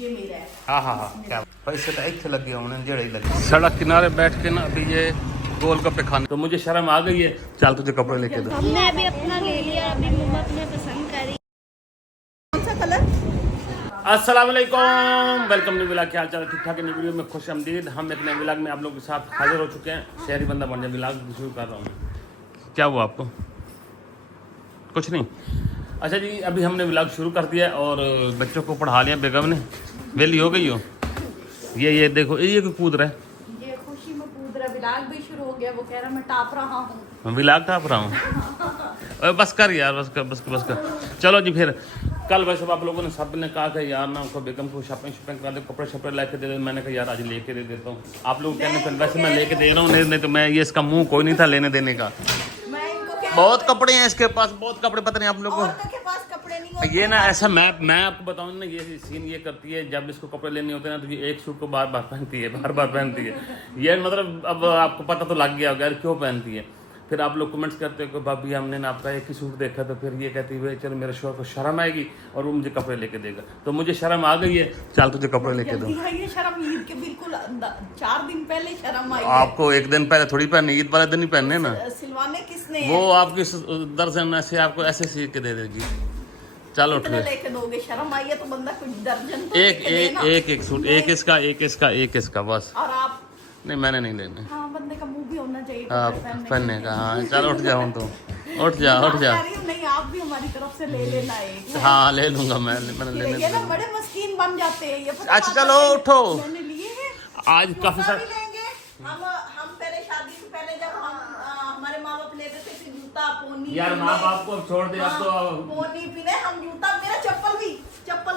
ये मेरा है। हाँ हाँ हाँ, क्या पैसे तो अच्छे लगे होने जेड़े ही लगे। सड़क किनारे बैठ के ना अभी ये गोलगप्पे खाने, तो मुझे शर्म आ गई है। चल तुझे कपड़े लेके दो। हमने अभी अपना ले लिया, अभी मम्मा अपने पसंद करी। कौन सा कलर? अस्सलाम वालेकुम, वेलकम न्यू व्लॉग। क्या हाल चाल है? ठीक ठाक है? न्यू वीडियो में खुश आमदीद। हम एक नए व्लॉग में आप लोगों के साथ हाजिर हो चुके हैं। शहरी बंदा बन जाए व्लॉग शुरू कर रहा हूँ। क्या हुआ आपको? कुछ नहीं। अच्छा जी, अभी हमने व्लॉग शुरू कर दिया और बच्चों को पढ़ा लिया। बेगम ने वेली हो गई हो। ये देखो, ये कूद रहा है। ये खुशी में कूद रहा, व्लॉग भी शुरू हो गया। वो कह रहा मैं टाप रहा हूँ। व्लॉग टाप रहा हूँ। बस कर यार, बस कर। चलो जी, फिर कल वैसे आप लोगों ने सब ने कहा कि यार ना उनको बेगम को शॉपिंग करा दे, कपड़े शपड़े लेके दे दे। मैंने कहा यार आज लेके दे देता हूँ। आप लोग कहने फिर वैसे मैं लेके दे रहा हूँ, नहीं तो मैं ये इसका मुंह कोई नहीं था लेने देने का। बहुत कपड़े हैं इसके पास, बहुत कपड़े। पता नहीं आप लोगों के पास कपड़े नहीं होते। ये ना ऐसा मैं आपको बताऊँ ना, ये सीन ये करती है जब इसको कपड़े लेने होते हैं ना, तो ये एक सूट को बार बार पहनती है, बार बार पहनती है। ये मतलब अब आपको पता तो लग गया होगा यार क्यों पहनती है। फिर आप लोग कमेंट्स करते हो कि भाभी हमने ना आपका एक ही सूट देखा, तो फिर ये कहती है चल मेरे शोहर को शर्म आएगी और वो मुझे कपड़े लेके देगा। तो मुझे शर्म आ गई है, चल तुझे कपड़े लेके दो। ये शर्म ईद के बिल्कुल 4 दिन पहले शर्म आई। आपको एक दिन पहले थोड़ी पहननी, ईद वाले दिन ही पहनने ना। सिलवाने किसने? वो आपकी दर्जन से आपको ऐसे सी के दे देगी। चलो लेके दोगे? शर्म आई है तो बंदा कुछ दर्जन तो एक सूट, एक इसका बस। और आप? नहीं मैंने नहीं लेने। हाँ, बंदे का मुंह भी होना चाहिए पहनने का। हाँ चल उठ जाओ तुम, उठ जा। नहीं, आप भी हमारी तरफ से ले लेना एक। हाँ ले लूंगा मैंने लेने। ये ना बड़े मस्कीन बन जाते हैं ये। अच्छा चलो उठो। मैंने लिए हैं आज काफी सारे लेंगे। हम पहले शादी से पहले जब हमारे माँ बाप लेते थे जूता पोनी। यार माँ बाप को छोड़ दे अब तो। पोनी पीने हम जूता, मेरा चप्पल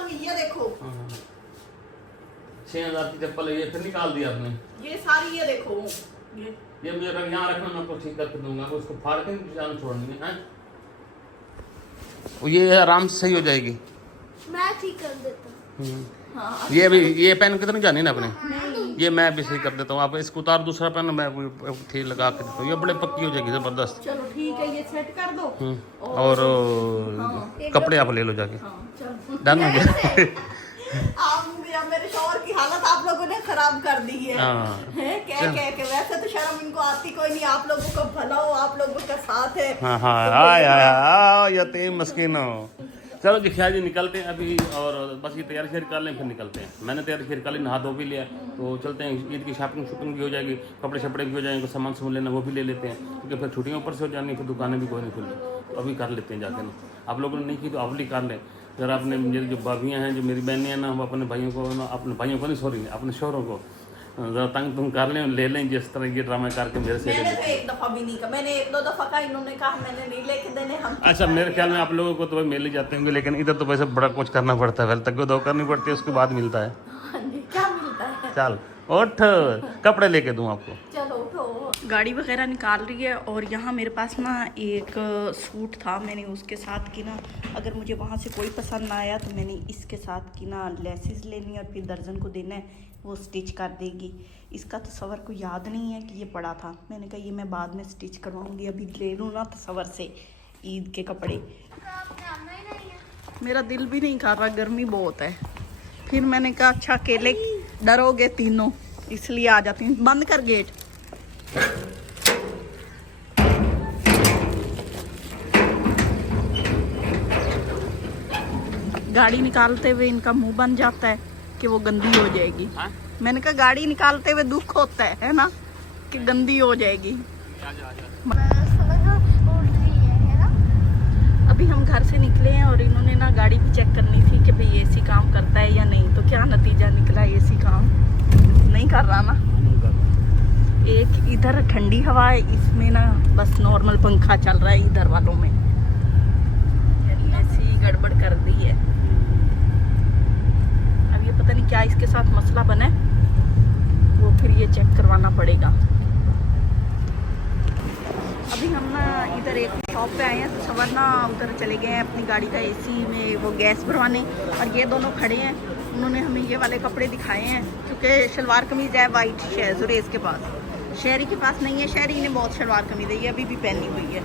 भी ये देखो 6000 की चप्पल है ये, फिर निकाल दिया आपने। ये सारी ये देखो ये मुझे अगर यहाँ रखना मैं आपको ठीक करके दूंगा, उसको फाड़ के जान छोड़नी है। ये आराम से सही हो जाएगी। मैं ठीक कर देता हूँ। हाँ, ये भी ये पहन के तो नहीं जानी ना अपने। ये मैं भी सही कर देता हूँ। आप इसको उतार, दूसरा पहन मैं थी लगा के देता हूँ। ये बड़े पक्की हो जाएगी जबरदस्त। चलो ठीक है, ये सेट कर दो। और कपड़े आप ले लो जाके। डन हो गया। मेरे शौहर की हालत आप लोगों ने खराब कर दी है। कह के वैसे तो शर्म इनको आती कोई नहीं। आप लोगों का भला हो, आप लोगों का साथ है। हाँ यतीम मस्कीन हो। चलो जी खैर जी, निकलते हैं अभी और बस ये तैयारी शेयर कर लें फिर निकलते हैं। मैंने तैयारी शेयर कर ली, नहा धो भी लिया, तो चलते हैं। ईद की शॉपिंग भी हो जाएगी, कपड़े शपड़े भी हो जाएंगे, सामान लेना वो भी ले लेते हैं, क्योंकि फिर छुट्टियों ऊपर से हो जानी, फिर दुकानें भी कोई नहीं खुलनी, तो अभी कर लेते हैं जाके ना। आप लोगों ने नहीं की तो आप भी कर लें। अगर आपने मेरी जो भाभियाँ हैं, जो मेरी बहनें हैं ना, वो अपने भाइयों को ना, अपने भाइयों को नहीं सॉरी अपने शोहरों को ज़रा तंग तुम कर लें, ले लें जिस तरह ये ड्रामा करके मेरे से। मैंने तो एक दफ़ा भी नहीं कहा, मैंने 1-2 दफ़ा कहा, इन्होंने कहा मैंने नहीं लेके देने हम। अच्छा मेरे ख्याल में आप लोगों को तो भाई मिल ही जाते होंगे, लेकिन इधर तो वैसे बड़ा कुछ करना पड़ता है, पहले तक दो करनी पड़ती है, उसके बाद मिलता है। क्या मिलता है? चल उठ, कपड़े लेके दूँ आपको। चलो उठो। गाड़ी वगैरह निकाल रही है और यहाँ मेरे पास ना एक सूट था, मैंने उसके साथ की ना, अगर मुझे वहाँ से कोई पसंद ना आया तो मैंने इसके साथ की ना लेसेस लेनी और फिर दर्जन को देना है, वो स्टिच कर देगी। इसका तो सवर को याद नहीं है कि ये पड़ा था, मैंने कहा ये मैं बाद में स्टिच करवाऊँगी, अभी ले लूँ ना तो सवर से ईद के कपड़े। मेरा दिल भी नहीं कर रहा, गर्मी बहुत है। फिर मैंने कहा अच्छा अकेले डरोगे तीनों, इसलिए आ जाती हूँ। बंद कर गेट। गाड़ी निकालते हुए इनका मुंह बन जाता है कि वो गंदी हो जाएगी। मैंने कहा गाड़ी निकालते हुए दुख होता है ना, कि गंदी हो जाएगी। अभी हम घर से निकले हैं और इन्होंने ना गाड़ी भी चेक करनी थी कि भाई एसी काम करता है या नहीं, तो क्या नतीजा निकला, एसी काम नहीं कर रहा ना। एक इधर ठंडी हवा है, इसमें ना बस नॉर्मल पंखा चल रहा है इधर वालों में, यानी ऐसी गड़बड़ कर दी है। अब ये पता नहीं क्या इसके साथ मसला बना है, वो फिर ये चेक करवाना पड़ेगा। अभी हम ना इधर एक शॉप पे आए हैं, तो सवर ना उधर चले गए हैं अपनी गाड़ी का एसी में वो गैस भरवाने, और ये दोनों खड़े हैं। उन्होंने हमें ये वाले कपड़े दिखाए हैं, क्योंकि शलवार कमीज़ है वाइट जुरेज के पास, शहरी के पास नहीं है। शहरी ने बहुत शलवार कमीज़ है, ये अभी भी पहनी हुई है,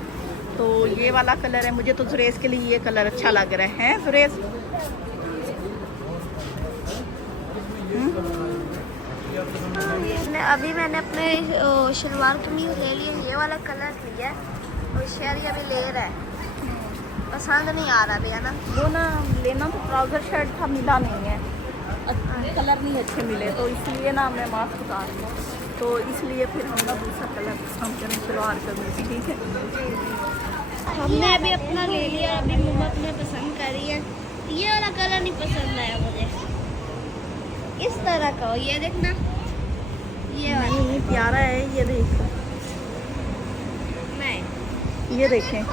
तो ये वाला कलर है। मुझे तो जुरेज के लिए ये कलर अच्छा लग रहा है जुरेज। अभी मैंने अपने शलवार कमीज ले ली है, ये वाला कलर लिया है और शेरी अभी ले रहा है, पसंद नहीं आ रहा अभी, है ना। वो ना लेना तो ट्राउज़र शर्ट था, मिला नहीं है, कलर नहीं अच्छे मिले, तो इसलिए ना मैं मास्क उतार लूँ, तो इसलिए फिर हम ना दूसरा कलर पसंद करें शलवार कमीज, ठीक है। हमने अभी अपना ले लिया, अभी मम्मा अपने पसंद कर रही है। ये वाला कलर नहीं पसंद आया मुझे, इस तरह का हो, ये देखना, ये वाला नहीं प्यारा है, ये देख, नहीं, ये देखें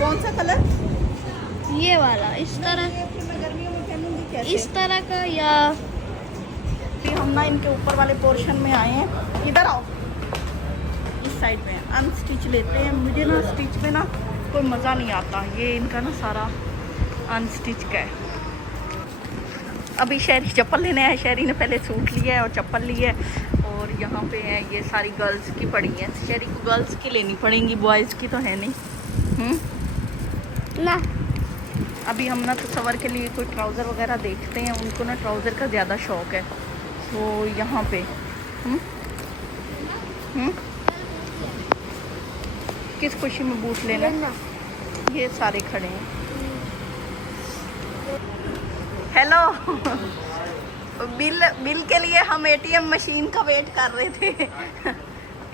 कौन सा कलर, ये वाला इस तरह, गर्मियों में पहनूंगी कैसे? इस तरह का, या फिर हम ना इनके ऊपर वाले पोर्शन में आए हैं, इधर आओ, इस साइड में अनस्टिच लेते हैं। मुझे ना स्टिच में ना कोई मज़ा नहीं आता, ये इनका ना सारा अनस्टिच का है। अभी शहरी चप्पल लेने आए, शहरी ने पहले सूट लिया है और चप्पल ली है, और यहाँ पे है ये सारी गर्ल्स की पड़ी है, शहरी को गर्ल्स की लेनी पड़ेंगी, बॉयज़ की तो है नहीं। ना अभी हम ना तसव्वुर के लिए कोई ट्राउज़र वगैरह देखते हैं, उनको ना ट्राउज़र का ज़्यादा शौक़ है, तो यहाँ पे किस खुशी में बूट लेना, ये सारे खड़े हैं। हेलो बिल के लिए हम एटीएम मशीन का वेट कर रहे थे।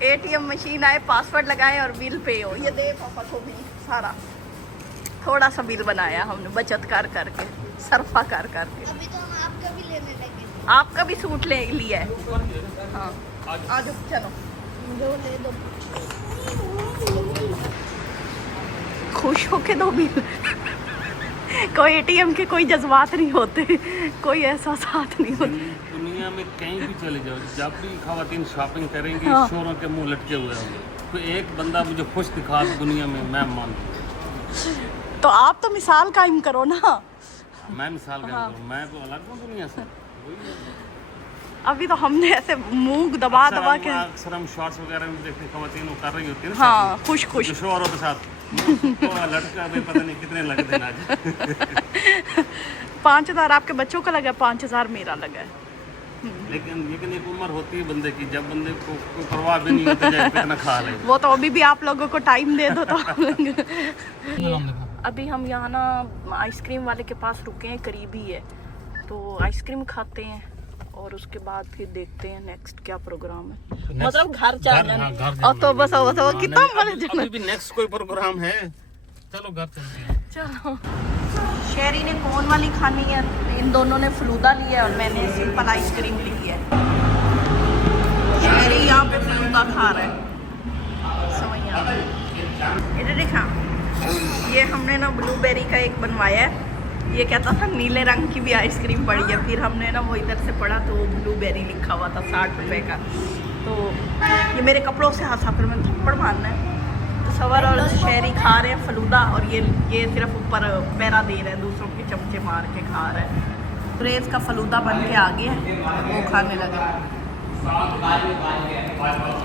एटीएम मशीन आए, पासवर्ड लगाए और बिल पे हो, ये दे पापा को भी सारा, थोड़ा सा बिल बनाया हमने बचत कर करके, सरफा कर करके। अभी तो हम आपका भी लेने लगे, आपका भी सूट ले लिया है, हाँ आ जाओ, चलो जो ले दो, खुश होके दो बिल। कोई एटीएम के कोई जज्बात नहीं होते, कोई एहसासात नहीं होते। दुनिया में कहीं भी चले जाओ, जब भी खवातीन शॉपिंग करेंगी, हाँ। शोरों के मुंह लटके हुए होंगे, तो एक बंदा मुझे खुश दिखा दे दुनिया में, मैं मानता हूँ। तो आप तो मिसाल कायम करो ना। मैं मिसाल हाँ। करूँ, मैं तो अलग हूँ दुनिया से। अभी तो हमने ऐसे मुंह दबा दबा के, अक्सर हम शॉर्ट्स वगैरह में देखते खवातीन वो कर रही होती है ना, हाँ खुश खुश, जो शोरों के साथ तो लटका दे, पता नहीं कितने लगते हैं आज। 5,000 आपके बच्चों का लगा, 5,000 मेरा लगा है। लेकिन एक उम्र होती है बंदे की, जब बंदे को कोई परवाह भी नहीं होती जाए कितना खा ले। वो तो अभी भी आप लोगों को टाइम दे दो तो अभी हम यहाँ ना आइसक्रीम वाले के पास रुके हैं, करीब ही है, तो आइसक्रीम खाते हैं और उसके बाद फिर देखते हैं नेक्स्ट क्या प्रोग्राम है, मतलब घर जाना है। और तो बस कितना अभी भी नेक्स्ट कोई प्रोग्राम है, चलो घर चलते हैं। चलो, शेरी ने कोन वाली खानी है, इन दोनों ने फलूदा लिया और मैंने सिंपल आइसक्रीम ली है। शेरी यहाँ पे फलूदा खा रहा है, समझ आ रहा है। इधर देखा, ये हमने ना ब्लूबेरी का एक बनवाया है, ये कहता था नीले रंग की भी आइसक्रीम पड़ी है, फिर हमने ना वो इधर से पढ़ा तो ब्लूबेरी लिखा हुआ था 60 रुपये का, तो ये मेरे कपड़ों से हंसा, फिर मैंने थप्पड़ मारना है। सवर और शहरी खा रहे हैं फलूदा, और ये सिर्फ ऊपर पैरा दे रहे हैं, दूसरों के चमचे मार के खा रहे हैं। ब्रेज का फलूदा बन के आ गया है, वो खाने लगे।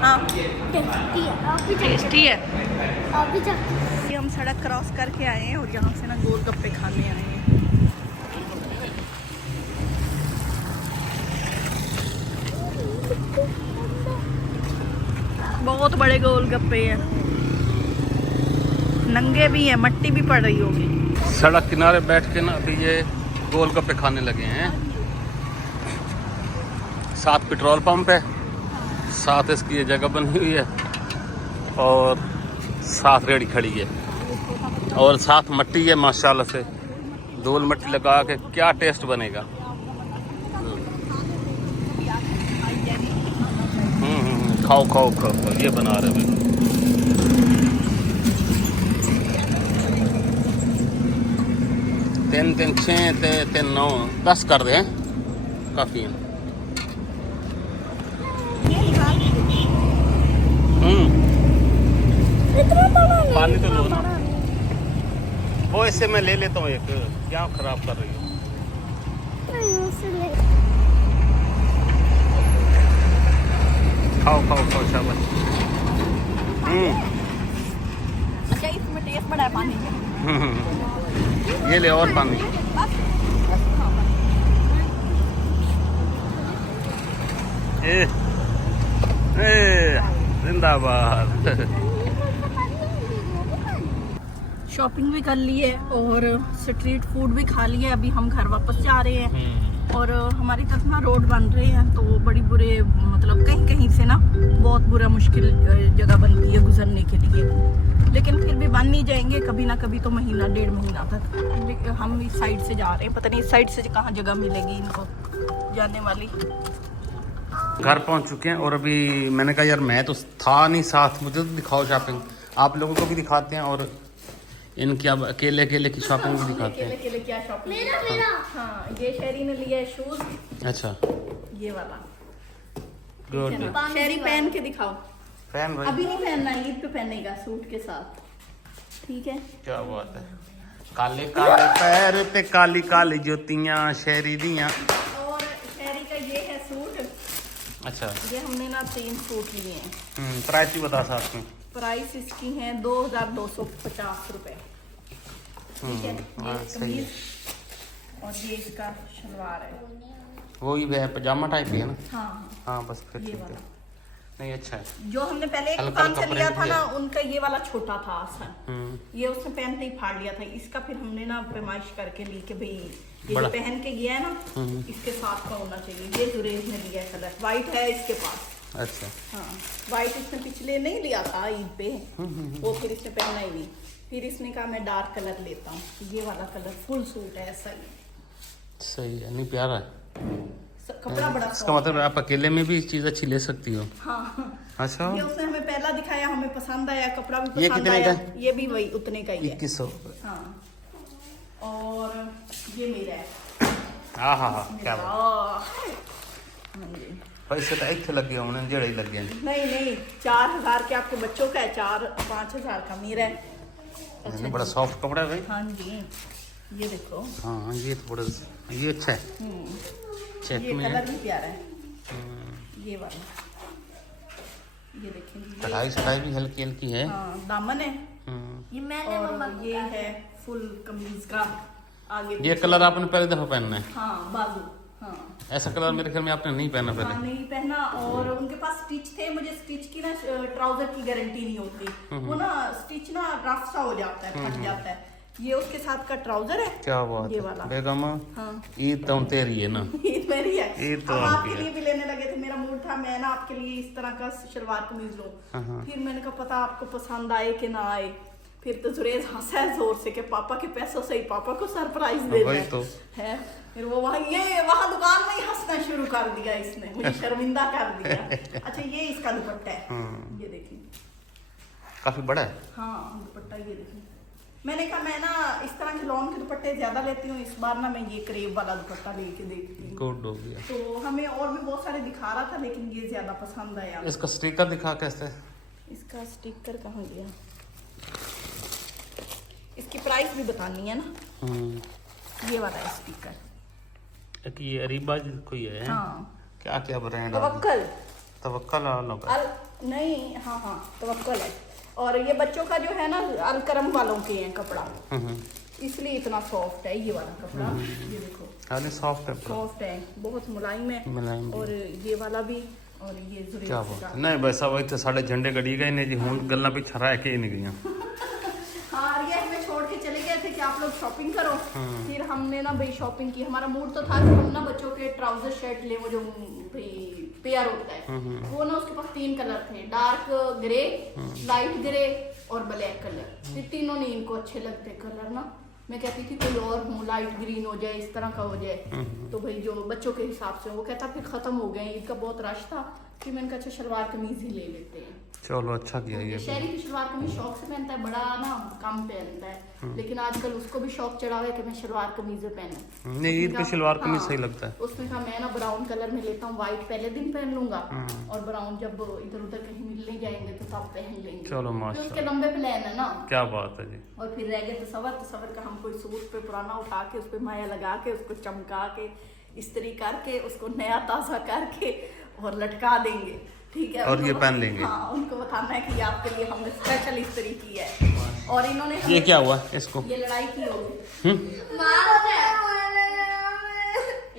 हाँ टेस्टी है। ये हम सड़क क्रॉस करके आए हैं और यहाँ से ना गोलगप्पे खाने आए हैं। बहुत बड़े गोलगप्पे हैं, नंगे भी हैं, मट्टी भी पड़ रही होगी। सड़क किनारे बैठ के ना अभी ये गोलगप्पे खाने लगे हैं। साथ पेट्रोल पंप है, साथ इसकी ये जगह बनी हुई है, और साथ रेड़ी खड़ी है, और साथ मट्टी है माशाल्लाह से, धूल मट्टी लगा के क्या टेस्ट बनेगा। खाओ खाओ खाओ, ये बना रहे हैं। 3 3 6 3 9 10 कर दे, काफी है। पानी तो लो ना, वो इससे मैं ले लेता हूँ एक, क्या खराब कर रही हो। खाओ खाओ खाओ, शाबाश। अच्छा, इसमें टेस्ट बड़ा है पानी में। ये ले और पानी। जिंदाबाद। शॉपिंग भी कर ली है और स्ट्रीट फूड भी खा लिया है। अभी हम घर वापस जा रहे हैं और हमारी तरफ ना रोड बन रहे हैं तो बड़ी बुरे मतलब कहीं कहीं से ना बहुत बुरा मुश्किल जगह बनती है गुजरने के लिए, लेकिन फिर भी बन नहीं जाएंगे कभी ना कभी तो महीना 1.5 महीना तक। हम इस साइड से जा रहे हैं, पता नहीं इस साइड से कहाँ जगह मिलेगी इनको जाने वाली। घर पहुंच चुके हैं और अभी मैंने कहा यार मैं तो था नहीं साथ, मुझे तो दिखाओ शॉपिंग, आप लोगों को भी दिखाते हैं और इनकी अब अकेले अकेले की शॉपिंग भी दिखाते हैं। अकेले क्या शॉपिंग? हाँ, ये शहरी ने लिया है शूज। अच्छा, ये वाला गुड। शहरी पहन के दिखाओ। फैन भाई अभी नहीं पहनना, ईद पे पहनेगा सूट के साथ, ठीक है? क्या बात है। काले काले पैर ते काली काली जुतियां शहरी दियां। और शहरी का ये है सूट। अच्छा, ये हमने ना 3 सूट लिए हैं। प्राइस भी बता साथ में। प्राइस इसकी है 2250 रुपए, ठीक है? हाँ, ये सही है। कमीज और ये इसका शलवार है। वो ही है पजामा टाइप ही है ना। हाँ, हाँ बस फिर ये ठीक है। वाला नहीं अच्छा है। जो हमने पहले एक हल्का दुकान से हल्का लिया print था भी ना, है। उनका ये वाला छोटा था आसन, ये उसने पहनते ही फाड़ लिया था। इसका फिर हमने ना पैमाइश करके ली कि भाई ये बड़ा। जो पहन के गया है ना इसके साथ का होना चाहिए। ये जुरेज ने लिया है, कलर व्हाइट है इसके पास। अच्छा, हाँ, व्हाइट इसने पिछले नहीं लिया था ईद पे, वो फिर इसने पहना ही नहीं। फिर इसने कहा मैं डार्क कलर लेता हूँ, ये वाला कलर फुल सूट है ऐसा ही। सही है, नहीं प्यारा है। कपड़ा बड़ा इसका मतलब आप अकेले में भी चीज अच्छी ले सकती हो। हाँ, अच्छा, ये उसने हमें पहला दिखाया, हमें पसंद आया, कपड़ा भी ये पसंद कितने आया। का? ये भी वही उतने का ही है। 2100। हाँ, और ये मेरा है। हाँ हाँ हाँ, क्या बात। हाँ जी। पैसे तो इतने लगे होने जेड़े ही लगे हैं। नहीं 4000 के आपके बच्चों का है, 4-5 का मेरा है। अच्छा, बड़ा सॉफ्ट कपड़ा है भाई। हाँ जी, ये देखो। हाँ ये तो बड़ा, ये अच्छा है। चेक ये में है। कलर भी प्यारा है, ये वाला। ये देखें, कढ़ाई सटाई भी हल्की हल्की है। हाँ, दामन है। हम्म। ये मैंने मम्मा और को ये कहा है फुल कमीज का आगे ये पीछे। कलर आपने पहली दफा पहनना है। हाँ, बाजू। हाँ, ऐसा कलर मेरे ख्याल में आपने नहीं पहना हाँ, पहले। नहीं पहना। और उनके पास स्टिच थे, मुझे स्टिच की ना ट्राउजर की गारंटी नहीं होती। वो ना स्टिच ना रफ सा हो जाता है, फट जाता है। ये उसके साथ का ट्राउजर है। क्या बात ये है वाला। बेगम, हाँ, ईद तो तेरी है ना। ईद मेरी है। ईद तो हम आपकी आपके है। लिए भी लेने लगे थे, मेरा मूड था मैं ना आपके लिए इस तरह का शलवार कमीज लूं। फिर मैंने कहा पता आपको पसंद आए कि ना आए। फिर तो जुरेज हंसा है जोर से कि पापा के पैसों से ही पापा को सरप्राइज दे वही है। तो। है फिर वो वहाँ दुकान में ही हंसना शुरू कर दिया इसने, मुझे शर्मिंदा कर दिया। अच्छा, ये इसका दुपट्टा है, ये देखिए काफी बड़ा है। हाँ, दुपट्टा ये देखिए। मैंने कहा मैं ना इस तरह के लॉन के दुपट्टे ज्यादा लेती हूँ, इस बार ना मैं ये करेब वाला दुपट्टा लेके देखती हूँ। गुड हो गया। तो हमें और भी बहुत सारे दिखा रहा था लेकिन ये ज्यादा पसंद आया। इसका स्टिकर दिखा कैसे। इसका स्टिकर कहाँ गया? इसकी प्राइस भी बतानी है ना। ये वाला है स्टिकर। एक ये अरीबा कोई है। हाँ, क्या क्या ब्रांड तवक्कल। तवक्कल वालों का। नहीं, हाँ तवक्कल है। और ये बच्चों का जो है ना अलकरम वालों के हैं कपड़ा, इसलिए इतना सॉफ्ट है ये वाला कपड़ा। ये देखो, अरे सॉफ्ट है पूरा। सॉफ्ट है, बहुत मुलायम है। मुलायम भी। और ये वाला भी, और ये जुरेज क्या का। बात है। नहीं वैसा वही तो साढ़े झंडे गड़ी गए ने जी, हुन गल्ला पिछा रह के ही नहीं गई। हाँ, ये हमें छोड़ के चले गए थे कि आप लोग शॉपिंग करो। फिर हमने ना भाई शॉपिंग की। हमारा मूड तो था कि हम ना बच्चों के ट्राउजर शर्ट ले, वो जो भाई पेयर होता है, वो ना उसके पास 3 कलर थे, डार्क ग्रे, लाइट ग्रे और ब्लैक कलर। ये तीनों नहीं इनको अच्छे लगते कलर ना। मैं कहती थी कोई और हो, लाइट ग्रीन हो जाए, इस तरह का हो जाए। तो भाई जो बच्चों के हिसाब से, वो कहता फिर खत्म हो गए, ईद का बहुत रश था। फिर मैंने कहा अच्छा शलवार कमीज ही ले लेते हैं। चलो अच्छा किया ये। शहरी की शलवार कमीज शौक से पहनता है, बड़ा ना कम पहनता है, लेकिन आजकल उसको भी शौक चढ़ा हुआ है कि मैं शलवार कमीज पहनूं। नहीं ईद पे शलवार कमीज सही लगता है। उसने कहा मैं ना ब्राउन कलर में लेता हूँ, व्हाइट पहले दिन पहन लूंगा और ब्राउन जब इधर उधर कहीं मिलने जाएंगे तो तब पहन लेंगे। चलो माशाल्लाह, उसके लंबे प्लान है ना। क्या बात है जी। और फिर रह गए तसव्वुर का, हम कोई सूट पे पुराना उठा के उस पे माया लगा के उसको चमका के इस्त्री करके उसको नया ताजा करके और लटका देंगे, ठीक है। और ये पहन लेंगे। हाँ, उनको बताना है कि आपके लिए हमने स्पेशल इस्त्री की है। और इन्होंने ये क्या हुआ इसको। ये लड़ाई की होगी,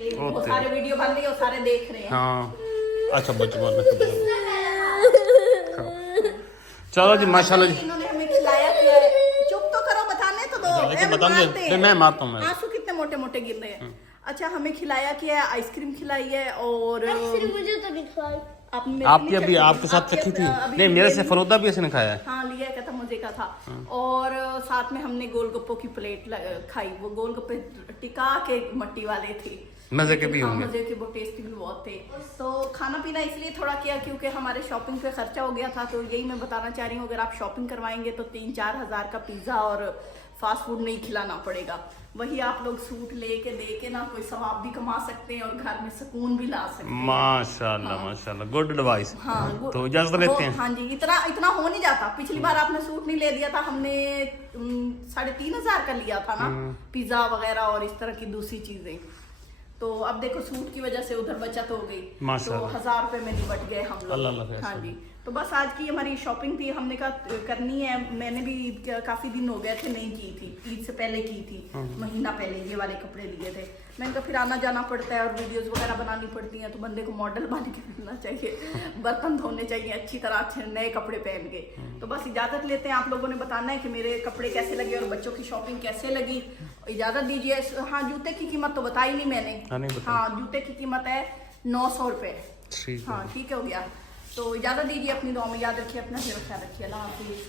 बहुत सारे वीडियो बन रही है और सारे देख रहे हैं। हाँ अच्छा बचपन में। चलो जी माशाल्लाह जी। इन्होंने हमें खिलाया पिलाया, चुप तो करो, बताने तो दो। चलो, ए, बता दे, मारते हैं। मैं मारता हूँ मैं। आंसू कितने मोटे मोटे गिर रहे हैं। अच्छा हमें खिलाया क्या है, आइसक्रीम खिलाई है और मुझे तो नहीं खाई। आपकी अभी आपके साथ चखी थी? नहीं मेरे से फलूदा भी इसने खाया है। हाँ लिया क्या था, मजे का था। और साथ में हमने गोलगप्पों की प्लेट खाई। वो गोलगप्पे टिका के मट्टी वाले थे, मजे के भी हाँ, होंगे। मजे के, वो टेस्टी भी बहुत थे। तो खाना पीना इसलिए थोड़ा किया क्योंकि हमारे शॉपिंग पे खर्चा हो गया था। तो यही मैं बताना चाह रही हूँ, अगर आप शॉपिंग करवाएंगे तो 3-4 हज़ार का पिज्ज़ा और फास्ट फूड नहीं खिलाना पड़ेगा। वही आप लोग सूट लेके दे के ना कोई सवाब भी कमा सकते हैं और घर में सुकून भी ला सकते हैं। माशाल्लाह माशाल्लाह, गुड एडवाइस। हाँ तो इजाजत लेते हैं। हाँ जी, इतना हो नहीं जाता। पिछली बार आपने सूट नहीं ले दिया था, हमने 3,500 का लिया था ना, पिज्जा वगैरह और इस तरह की दूसरी चीजें। तो अब देखो सूट की वजह से उधर बचत हो गई, तो माशाल्लाह। 1,000 रुपए में निपट गए हम अल्लाह अल्लाह लोग। खैर हाँ से। जी, तो बस आज की हमारी शॉपिंग थी, हमने कहा करनी है। मैंने भी काफी दिन हो गए थे नहीं की थी, ईद से पहले की थी, महीना पहले ये वाले कपड़े लिए थे। मैंने कहा फिर आना जाना पड़ता है और वीडियोस वगैरह बनानी पड़ती हैं, तो बंदे को मॉडल बन के रहना चाहिए, बर्तन धोने चाहिए अच्छी तरह, अच्छे नए कपड़े पहन के। तो बस इजाजत लेते हैं। आप लोगों ने बताना है कि मेरे कपड़े कैसे लगे और बच्चों की शॉपिंग कैसे लगी। इजाजत दीजिए। हाँ जूते की कीमत तो बताई नहीं मैंने। हाँ, नहीं बताई। हाँ जूते की कीमत है 900 रुपए। ठीक है। हाँ ठीक है, हो गया। तो इजाजत दीजिए, अपनी दुआ में याद रखिए, अपना ख्याल रखिए। अल्लाह हाफिज़।